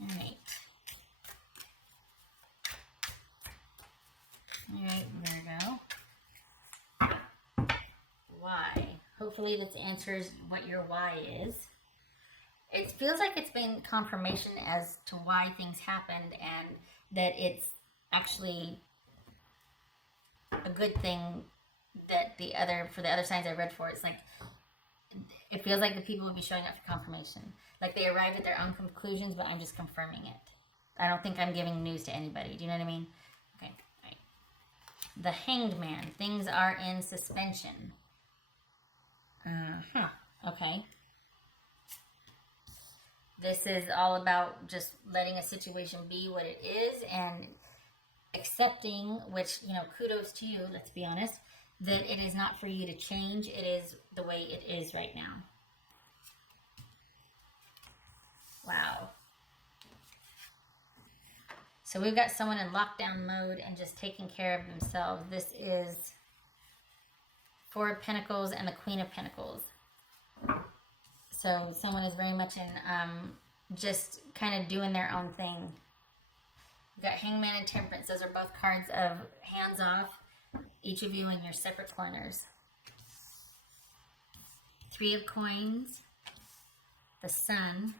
Alright. Alright, Virgo. Why? Hopefully this answers what your why is. It feels like it's been confirmation as to why things happened and that it's actually a good thing that for the other signs I read for, it's like, it feels like the people will be showing up for confirmation. Like they arrived at their own conclusions, but I'm just confirming it. I don't think I'm giving news to anybody. Do you know what I mean? Okay, all right. The Hanged Man. Things are in suspension. Okay. This is all about just letting a situation be what it is and accepting, which, you know, kudos to you, let's be honest, that it is not for you to change. It is the way it is right now. Wow. So we've got someone in lockdown mode and just taking care of themselves. This is Four of Pentacles and the Queen of Pentacles. So someone is very much in just kind of doing their own thing. We've got Hangman and Temperance. Those are both cards of hands off, each of you in your separate corners. Three of Coins, the Sun,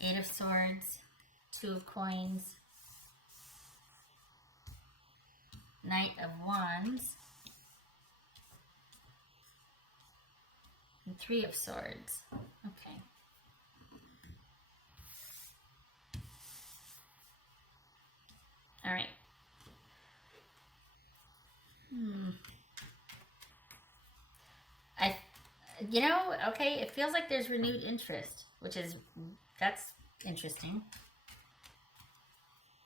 Eight of Swords, Two of Coins, Knight of Wands, and Three of Swords. Okay. All right. Okay, it feels like there's renewed interest, that's interesting.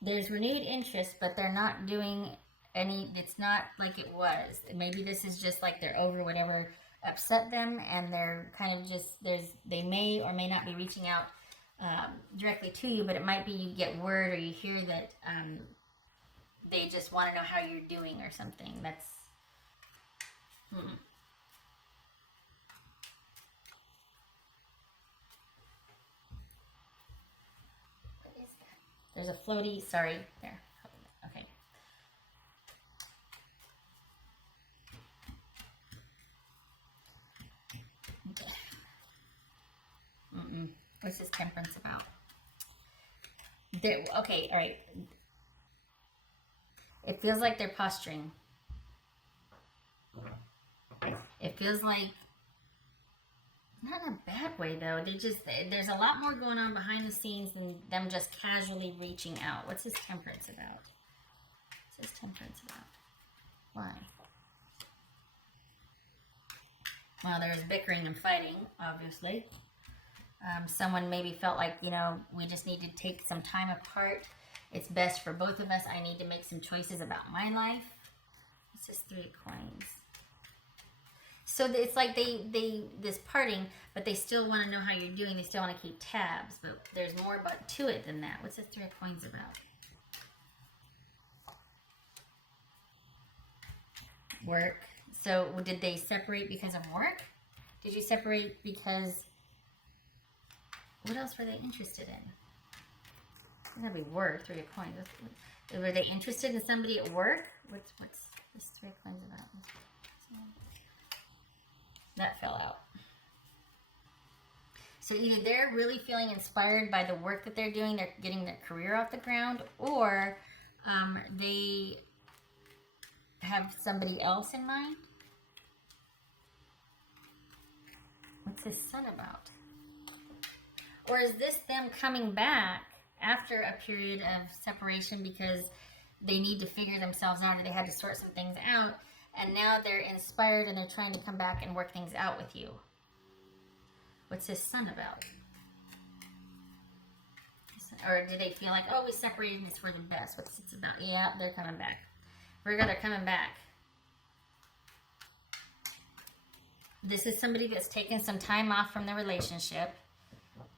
There's renewed interest, but they're not doing it's not like it was. Maybe this is just like they're over whatever upset them, and they're kind of just, they may or may not be reaching out directly to you, but it might be you get word or you hear that they just want to know how you're doing or something. That's What is that? There's a floaty, sorry, there. Okay. What's this Temperance about? Okay, all right. It feels like they're posturing. It feels like, not in a bad way though. There's a lot more going on behind the scenes than them just casually reaching out. What's this Temperance about? What's this Temperance about? Why? Well, there's bickering and fighting, obviously. Someone maybe felt like, you know, we just need to take some time apart. It's best for both of us. I need to make some choices about my life. It's just Three of Coins. So it's like this parting, but they still want to know how you're doing. They still want to keep tabs, but there's more to it than that. What's this Three of Coins about? Work. So did they separate because of work? Did you separate because, what else were they interested in? It's gotta be work. Three of Coins. Were they interested in somebody at work? What's this Three of Coins about? That fell out. So either they're really feeling inspired by the work that they're doing, they're getting their career off the ground, or they have somebody else in mind. What's this Sun about? Or is this them coming back after a period of separation because they need to figure themselves out, or they had to sort some things out, and now they're inspired and they're trying to come back and work things out with you? What's this Sun about? Or do they feel like, oh, we separated and it's for the best? What's it about? Yeah, they're coming back. Virgo, they're coming back. This is somebody that's taken some time off from the relationship,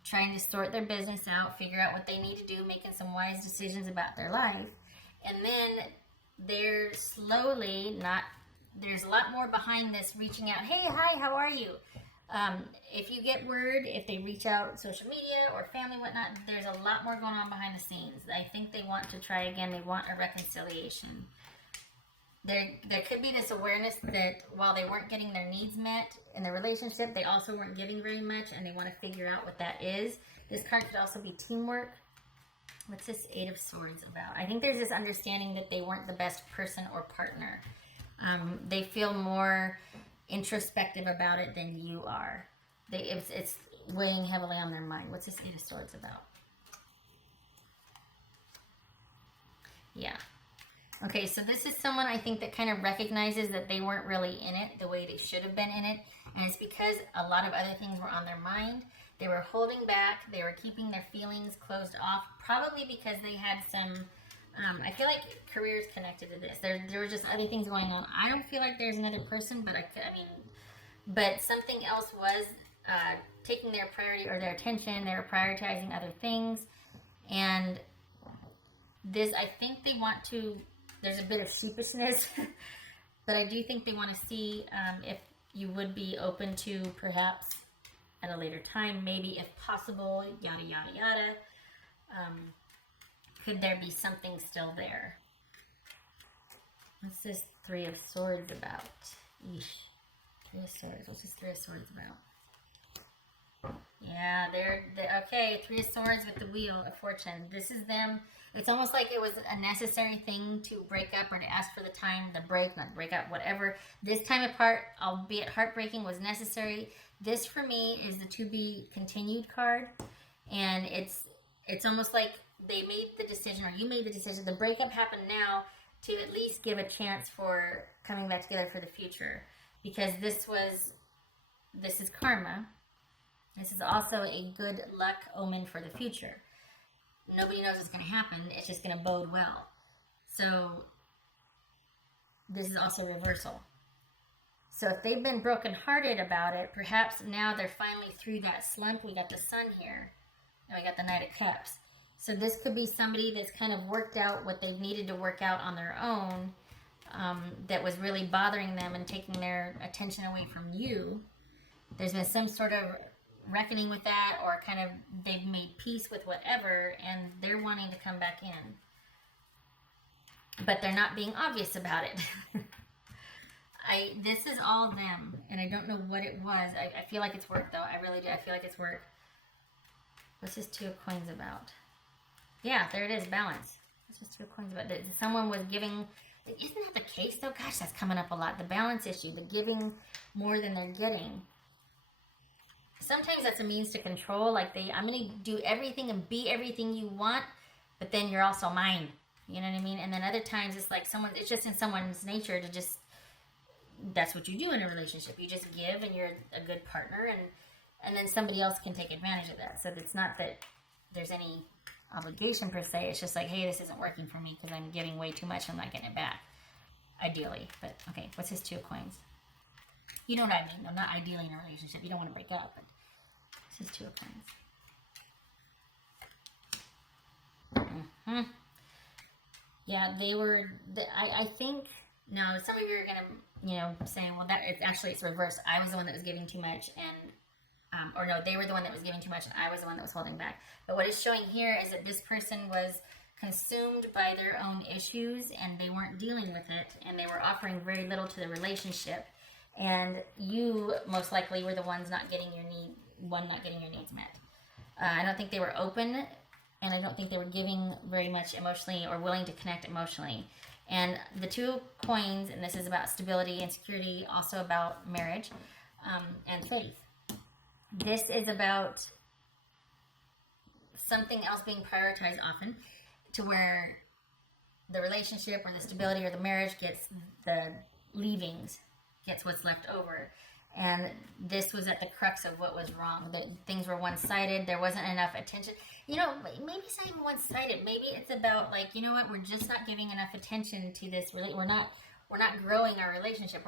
trying to sort their business out, figure out what they need to do, making some wise decisions about their life. And then they're slowly there's a lot more behind this reaching out. Hey, hi, how are you? If you get word, if they reach out social media or family, whatnot, there's a lot more going on behind the scenes. I think they want to try again. They want a reconciliation. There could be this awareness that while they weren't getting their needs met in the relationship, they also weren't giving very much, and they want to figure out what that is. This card could also be teamwork. What's this Eight of Swords about? I think there's this understanding that they weren't the best person or partner. They feel more introspective about it than you are. It's weighing heavily on their mind. What's this Eight of Swords about? Yeah. Okay, so this is someone I think that kind of recognizes that they weren't really in it the way they should have been in it. And it's because a lot of other things were on their mind. They were holding back. They were keeping their feelings closed off, probably because they had some, I feel like careers connected to this. There were just other things going on. I don't feel like there's another person, but but something else was taking their priority or their attention. They were prioritizing other things. And this, I think they want to, there's a bit of sheepishness, but I do think they want to see if you would be open to perhaps at a later time, maybe if possible, yada, yada, yada. Could there be something still there? What's this Three of Swords about? Yeesh. Three of Swords. What's this Three of Swords about? Yeah, they're okay. Three of Swords with the Wheel of Fortune. This is them. It's almost like it was a necessary thing to break up or to ask for the time, the break, not break up, whatever. This time apart, albeit heartbreaking, was necessary. This for me is the to be continued card, and it's almost like they made the decision, or you made the decision. The breakup happened now to at least give a chance for coming back together for the future, because this is karma. This is also a good luck omen for the future. Nobody knows what's going to happen. It's just going to bode well. So this is also reversal. So if they've been brokenhearted about it, perhaps now they're finally through that slump. We got the Sun here, and we got the Knight of Cups. So this could be somebody that's kind of worked out what they've needed to work out on their own, that was really bothering them and taking their attention away from you. There's been some sort of reckoning with that, or kind of they've made peace with whatever, and they're wanting to come back in. But they're not being obvious about it. This is all them, and I don't know what it was. I feel like it's work, though. I really do. I feel like it's work. What's this Two of Coins about? Yeah, there it is, balance. What's this Two of Coins about? Someone was giving... Isn't that the case, though? Gosh, that's coming up a lot. The balance issue, the giving more than they're getting. Sometimes that's a means to control. Like, I'm going to do everything and be everything you want, but then you're also mine. You know what I mean? And then other times it's like it's just in someone's nature to just... That's what you do in a relationship. You just give, and you're a good partner, and then somebody else can take advantage of that. So it's not that there's any obligation per se. It's just like, hey, this isn't working for me because I'm giving way too much. I'm not getting it back, ideally. But okay, what's this Two of Coins? You know what I mean. I'm not ideally in a relationship. You don't want to break up. But this is Two of Coins. Yeah, they were. I think. Now, some of you are gonna, saying, well, it's reversed. I was the one that was giving too much, and or no, they were the one that was giving too much, and I was the one that was holding back. But what it's showing here is that this person was consumed by their own issues, and they weren't dealing with it, and they were offering very little to the relationship. And you most likely were the ones not getting your needs met. I don't think they were open, and I don't think they were giving very much emotionally or willing to connect emotionally. And the Two of Coins, and this is about stability and security, also about marriage and faith. This is about something else being prioritized often, to where the relationship or the stability or the marriage gets the leavings, gets what's left over. And this was at the crux of what was wrong. That things were one-sided. There wasn't enough attention. Maybe it's not even one-sided. Maybe it's about, like, you know what? We're just not giving enough attention to this. We're not growing our relationship.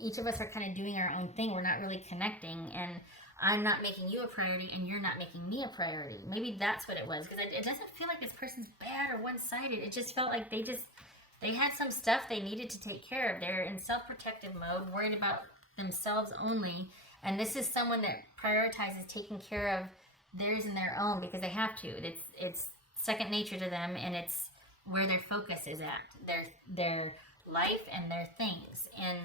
Each of us are kind of doing our own thing. We're not really connecting. And I'm not making you a priority, and you're not making me a priority. Maybe that's what it was. Because it doesn't feel like this person's bad or one-sided. It just felt like they had some stuff they needed to take care of. They're in self-protective mode, worried about themselves only, And this is someone that prioritizes taking care of theirs and their own because they have to. It's second nature to them, and it's where their focus is at, their life and their things. And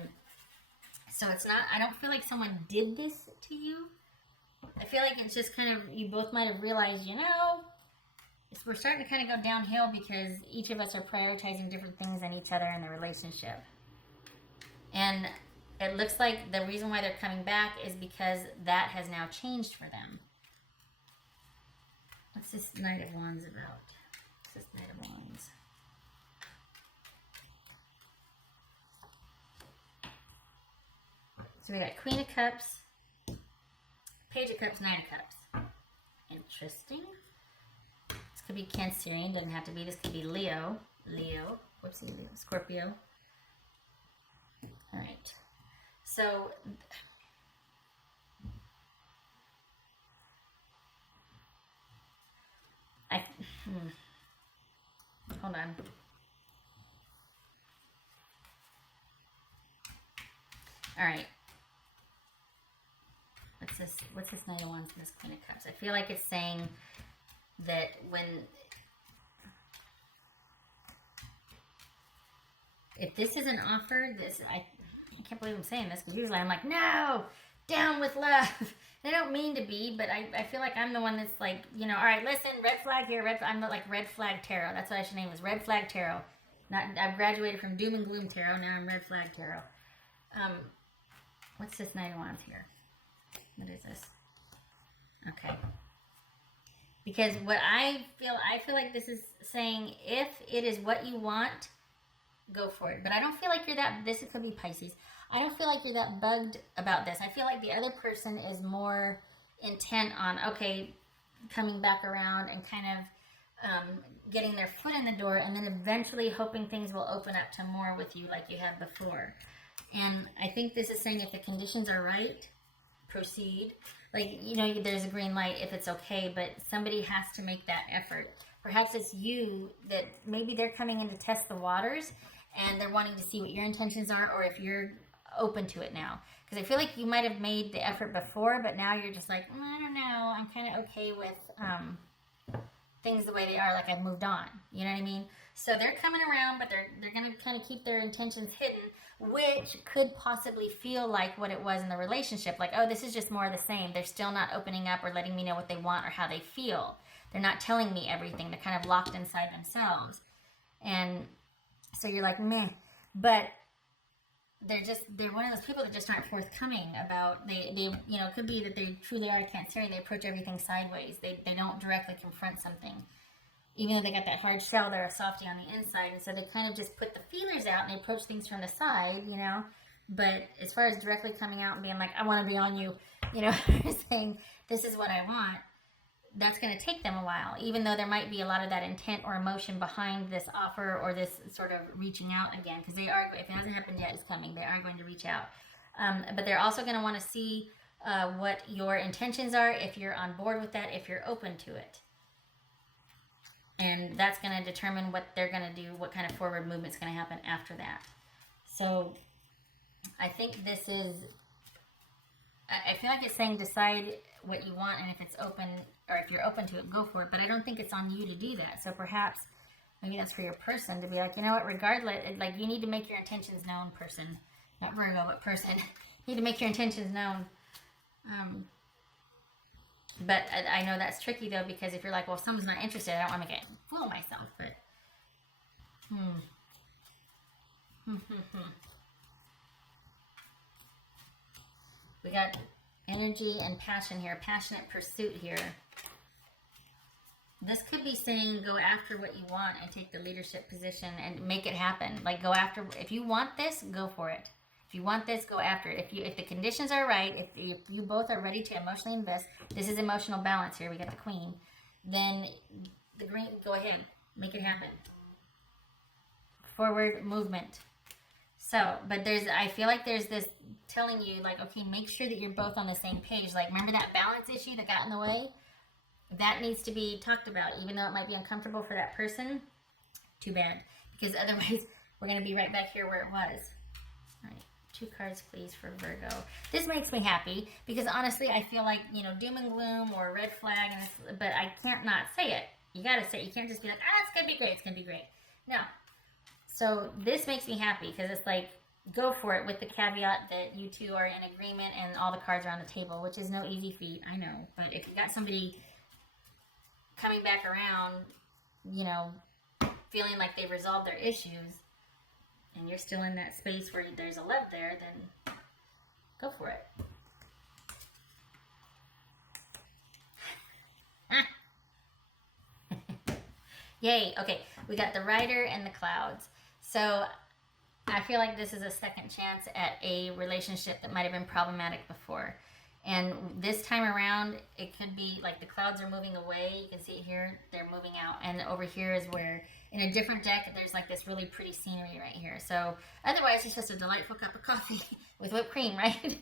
so it's not, I don't feel like someone did this to you. I feel like it's just kind of, you both might have realized, we're starting to kind of go downhill because each of us are prioritizing different things in each other in the relationship. And it looks like the reason why they're coming back is because that has now changed for them. What's this Knight of Wands about? What's this Knight of Wands? So we got Queen of Cups, Page of Cups, Knight of Cups. Interesting. This could be Cancerian, doesn't have to be. This could be Leo. Whoopsie, Leo. Scorpio. All right. So, hold on. All right. What's this Knight of Wands and this Queen of Cups? I feel like it's saying that if this is an offer, I can't believe I'm saying this, because usually I'm like, no, down with love. I don't mean to be, but I feel like I'm the one that's like, all right, listen, red flag here, I'm like Red Flag Tarot. That's what I should name is Red Flag Tarot. I've graduated from Doom and Gloom Tarot, now I'm Red Flag Tarot. What's this Knight of Wands here? What is this? Okay. Because what I feel like this is saying, if it is what you want, go for it. But I don't feel like this could be Pisces. I don't feel like you're that bugged about this. I feel like the other person is more intent on, okay, coming back around and kind of getting their foot in the door, and then eventually hoping things will open up to more with you like you have before. And I think this is saying if the conditions are right, proceed. Like, there's a green light if it's okay, but somebody has to make that effort. Perhaps it's you that maybe they're coming in to test the waters and they're wanting to see what your intentions are, or if you're open to it now. Because I feel like you might have made the effort before, but now you're just like, I don't know, I'm kind of okay with things the way they are, like I've moved on. You know what I mean? So they're coming around, but they're going to kind of keep their intentions hidden, which could possibly feel like what it was in the relationship. Like, oh, this is just more of the same. They're still not opening up or letting me know what they want or how they feel. They're not telling me everything. They're kind of locked inside themselves. And so you're like, meh. But they're one of those people that just aren't forthcoming about, they it could be that they truly are Cancerian. They approach everything sideways. They don't directly confront something. Even though they got that hard shell, they're a softie on the inside. And so they kind of just put the feelers out and they approach things from the side, But as far as directly coming out and being like, I want to be on you, saying, this is what I want, that's going to take them a while. Even though there might be a lot of that intent or emotion behind this offer or this sort of reaching out again. Because they are, if it hasn't happened yet, it's coming. They are going to reach out. But they're also going to want to see what your intentions are, if you're on board with that, if you're open to it. And that's going to determine what they're going to do, what kind of forward movement's going to happen after that. So I think this is, I feel like it's saying decide what you want, and if it's open, or if you're open to it, go for it. But I don't think it's on you to do that. So perhaps maybe that's for your person to be like, regardless, like you need to make your intentions known, person. Not Virgo, but person. You need to make your intentions known. But I know that's tricky, though, because if you're like, well, if someone's not interested, I don't want to make a fool of myself. But, we got energy and passion here, passionate pursuit here. This could be saying go after what you want and take the leadership position and make it happen. Like, go after, if you want this, go for it. If you want this, go after it. If the conditions are right, if you both are ready to emotionally invest, this is emotional balance here. We got the Queen. Then the green, go ahead, make it happen. Forward movement. So, but I feel like there's this telling you, like, okay, make sure that you're both on the same page. Like, remember that balance issue that got in the way? That needs to be talked about, even though it might be uncomfortable for that person. Too bad, because otherwise we're going to be right back here where it was. All right. 2 cards, please, for Virgo. This makes me happy because honestly, I feel like, you know, doom and gloom or red flag, and this, but I can't not say it. You gotta say it. You can't just be like, ah, it's gonna be great. It's gonna be great. No. So this makes me happy because it's like, go for it with the caveat that you two are in agreement and all the cards are on the table, which is no easy feat, I know. But if you got somebody coming back around, you know, feeling like they've resolved their issues, and you're still in that space where there's a love there, then go for it. Yay. Okay, we got the Rider and the Clouds. So I feel like this is a second chance at a relationship that might have been problematic before. And this time around, it could be like the clouds are moving away. You can see it here, they're moving out. And over here is where, in a different deck, there's like this really pretty scenery right here. So otherwise, it's just a delightful cup of coffee with whipped cream, right?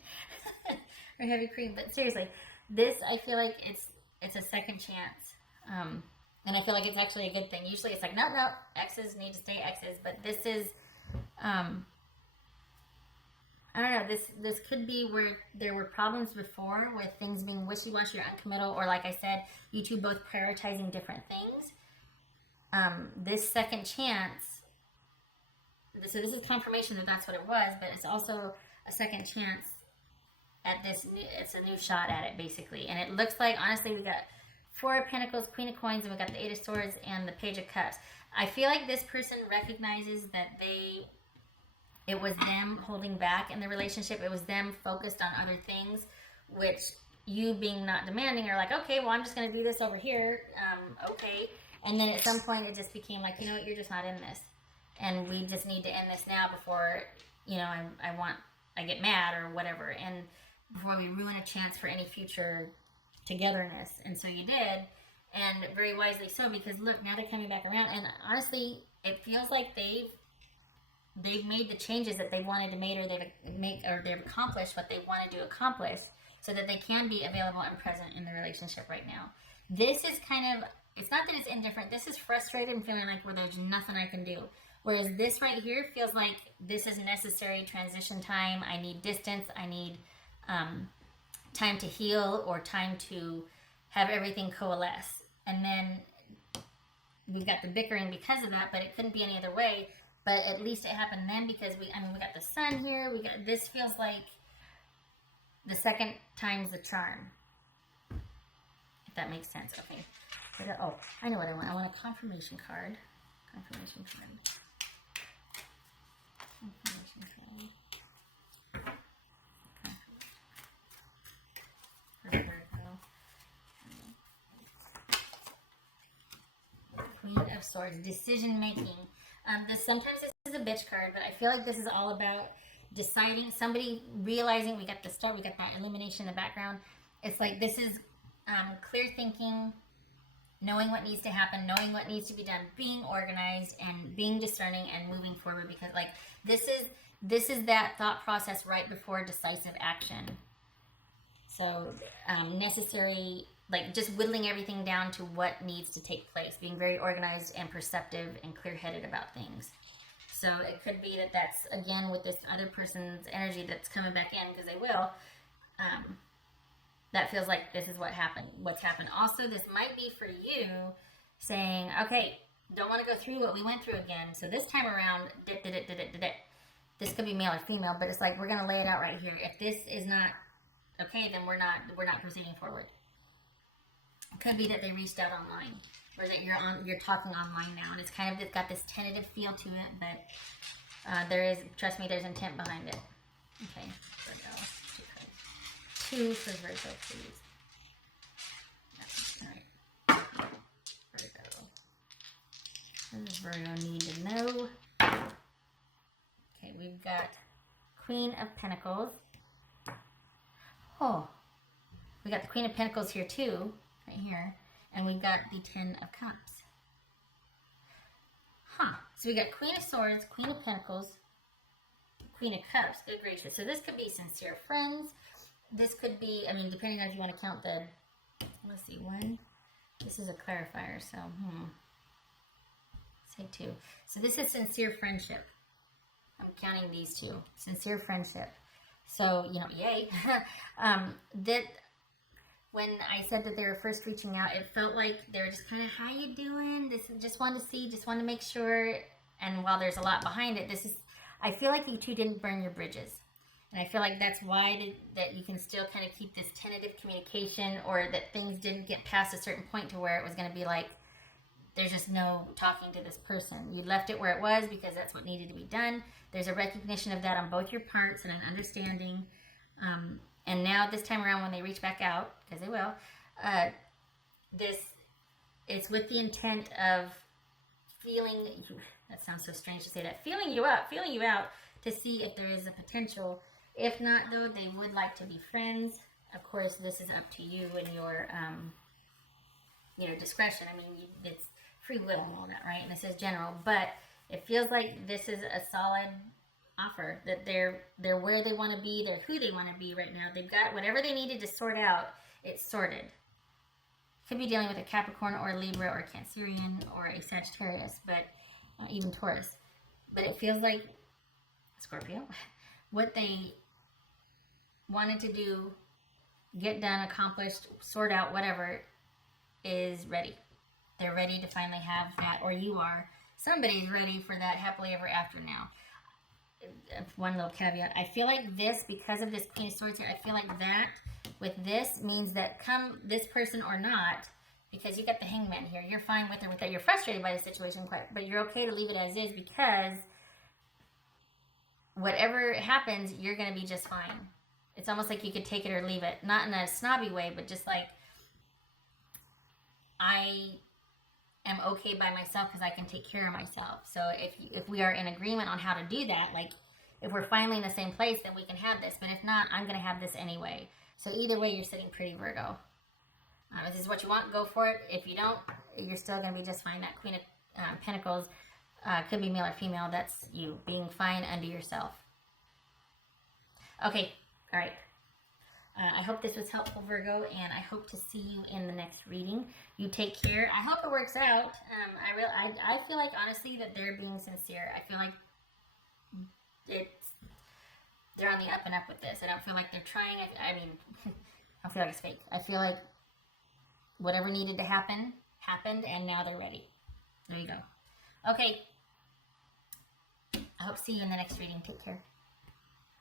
Or heavy cream. But seriously, this, I feel like it's a second chance. And I feel like it's actually a good thing. Usually it's like, no, exes need to stay exes. But this is, I don't know, this could be where there were problems before with things being wishy-washy or uncommittal, or like I said, you two both prioritizing different things. This second chance, so this is confirmation that that's what it was, but it's also a second chance at this, it's a new shot at it, basically. And it looks like, honestly, we got 4 of Pentacles, Queen of Coins, and we got the 8 of Swords and the Page of Cups. I feel like this person recognizes that it was them holding back in the relationship. It was them focused on other things, which you being not demanding are like, okay, well, I'm just going to do this over here. Okay. And then at some point it just became like, you know what, you're just not in this. And we just need to end this now before, you know, I get mad or whatever. And before we ruin a chance for any future togetherness. And so you did. And very wisely so, because look, now they're coming back around. And honestly, it feels like they've made the changes that they wanted to make, or they've accomplished what they wanted to accomplish, so that they can be available and present in the relationship right now. This is kind of, it's not that it's indifferent. This is frustrated and feeling like, well, there's nothing I can do. Whereas this right here feels like this is necessary transition time. I need distance. I need time to heal, or time to have everything coalesce. And then we've got the bickering because of that, but it couldn't be any other way. But at least it happened then, because we got the sun here. This feels like the second time's the charm. If that makes sense. Okay. Oh, I know what I want. I want a confirmation card. Confirmation card. Confirmation card. Queen of Swords, decision making. Sometimes this is a bitch card, but I feel like this is all about deciding, somebody realizing, we got the start, we got that illumination in the background. It's like this is clear thinking, knowing what needs to happen, knowing what needs to be done, being organized and being discerning and moving forward, because like this is that thought process right before decisive action. So necessary, like just whittling everything down to what needs to take place, being very organized and perceptive and clear-headed about things. So it could be that that's, again, with this other person's energy that's coming back in, because they will, that feels like this is what's happened. Also, this might be for you saying, okay, don't want to go through what we went through again. So this time around, this could be male or female, but it's like, we're going to lay it out right here. If this is not okay, then we're not proceeding forward. It could be that they reached out online, or that you're talking online now, and it's got this tentative feel to it, but trust me, there's intent behind it. Okay, Virgo, 2 for Virgo, please. All right, Virgo. What does Virgo need to know? Okay, we've got Queen of Pentacles. Oh, we got the Queen of Pentacles here too, right here, and we've got the 10 of Cups. So we got Queen of Swords, Queen of Pentacles, Queen of Cups. Good gracious. So this could be sincere friends. This could be, I mean, depending on if you want to count the, let's see, 1. This is a clarifier, so, say 2. So this is sincere friendship. I'm counting these two. Sincere friendship. So, you know, yay. That when I said that they were first reaching out, it felt like they were just kind of, how you doing? This just wanted to see, just wanted to make sure. And while there's a lot behind it, I feel like you two didn't burn your bridges. And I feel like that's why that you can still kind of keep this tentative communication, or that things didn't get past a certain point to where it was going to be like, there's just no talking to this person. You left it where it was because that's what needed to be done. There's a recognition of that on both your parts and an understanding. And now this time around when they reach back out, because they will, it's with the intent of feeling, that sounds so strange to say that, feeling you out to see if there is a potential. If not, though, they would like to be friends. Of course, this is up to you and your, discretion. I mean, it's free will and all that, right? And it says general, but it feels like this is a solid offer, that they're where they want to be, they're who they want to be right now. They've got whatever they needed to sort out, it's sorted. Could be dealing with a Capricorn or a Libra or a Cancerian or a Sagittarius, but even Taurus. But it feels like Scorpio, what they wanted to do, get done, accomplished, sort out, whatever, is ready. They're ready to finally have that, or you are. Somebody's ready for that happily ever after now. One little caveat. I feel like this, because of this Queen of Swords here, I feel like that with this means that come this person or not, because you got the Hangman here, you're fine with it, with that. You're frustrated by the situation, but you're okay to leave it as is, because whatever happens, you're going to be just fine. It's almost like you could take it or leave it. Not in a snobby way, but just like, I am okay by myself because I can take care of myself. So if we are in agreement on how to do that, like if we're finally in the same place, then we can have this. But if not, I'm going to have this anyway. So either way, you're sitting pretty, Virgo. If this is what you want, go for it. If you don't, you're still going to be just fine. That Queen of Pentacles could be male or female. That's you being fine unto yourself. Okay. All right. I hope this was helpful, Virgo, and I hope to see you in the next reading. You take care. I hope it works out. I feel like, honestly, that they're being sincere. I feel like they're on the up and up with this. I don't feel like they're trying it. I mean, I don't feel like it's fake. I feel like whatever needed to happen, happened, and now they're ready. There you go. Okay. I hope to see you in the next reading. Take care.